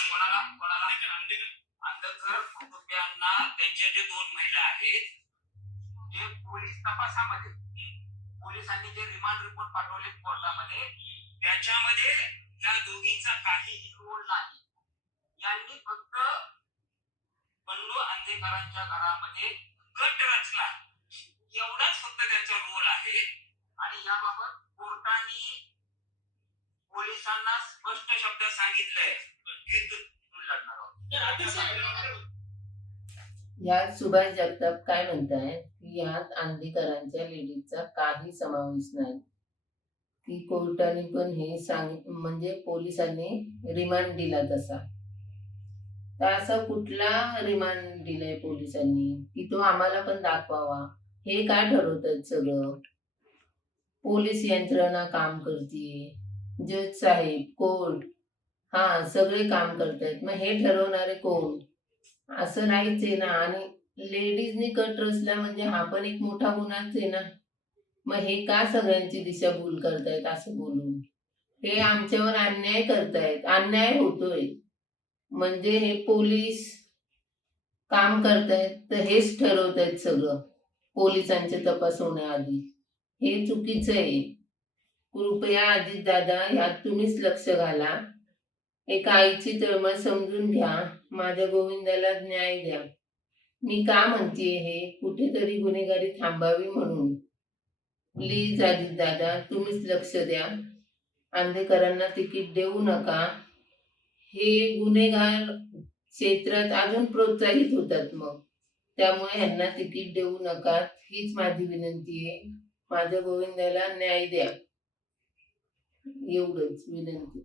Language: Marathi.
कोणाला कोणाला अंधकर कुटुंबियांना त्यांच्या जे 2 महिला आहेत ते पोलीस तपासामध्ये पोलिसांनी जे रिमांड रिपोर्ट पाठवले कोर्टामध्ये त्याच्यामध्ये या दोघींचा काहीही रोल नाही. यांनी फक्त बंडू अंधेकरांच्या घरामध्ये गट रचला एवढाच फक्त त्यांचा रोल आहे. आणि याबाबत कोर्टाने पोलिसांना स्पष्ट शब्दात सांगितलंय की तुम्ही लढणार आहोत. यात सुभाष जगताप काय म्हणताय की यात अंधेकरांच्या लेडीजचा काही समावेश नाही, की कोर्टाने पण हे म्हणजे पोलिसांनी रिमांड दिला तसा. तर असं कुठला रिमांड दिलाय पोलिसांनी की तो आम्हाला पण दाखवावा? हे काय ठरवतात सगळं? पोलीस यंत्रणा काम करते, जज साहेब, कोर्ट, हा सगळे काम करतायत. मग हे ठरवणारे कोण? असं नाहीच आहे ना. आणि लेडीजनी कट रचला म्हणजे हा पण एक मोठा गुन्हाच आहे ना. मग हे का सगळ्यांची दिशाभूल करतायत असं बोलून? हे आमच्यावर अन्याय करतायत, अन्याय होतोय. म्हणजे हे पोलीस काम करतायत तर हेच ठरवतायत सगळं पोलिसांचे तपास होण्याआधी. हे चुकीचं आहे. कृपया अजित दादा यात तुम्हीच लक्ष घाला. एका आईची तळमळ समजून घ्या. माझ्या गोविंदाला न्याय द्या. मी का म्हणतेय हे? कुठेतरी गुन्हेगारी थांबावी म्हणून. प्लीज अजित दादा तुम्हीच लक्ष द्या. अंधेकरांना तिकीट देऊ नका. हे गुन्हेगार क्षेत्रात अजून प्रोत्साहित होतात. मग त्यामुळे ह्यांना तिकीट देऊ नका हीच माझी विनंती आहे. माझ्या गोविंदाला न्याय द्या एवढंच विनंती.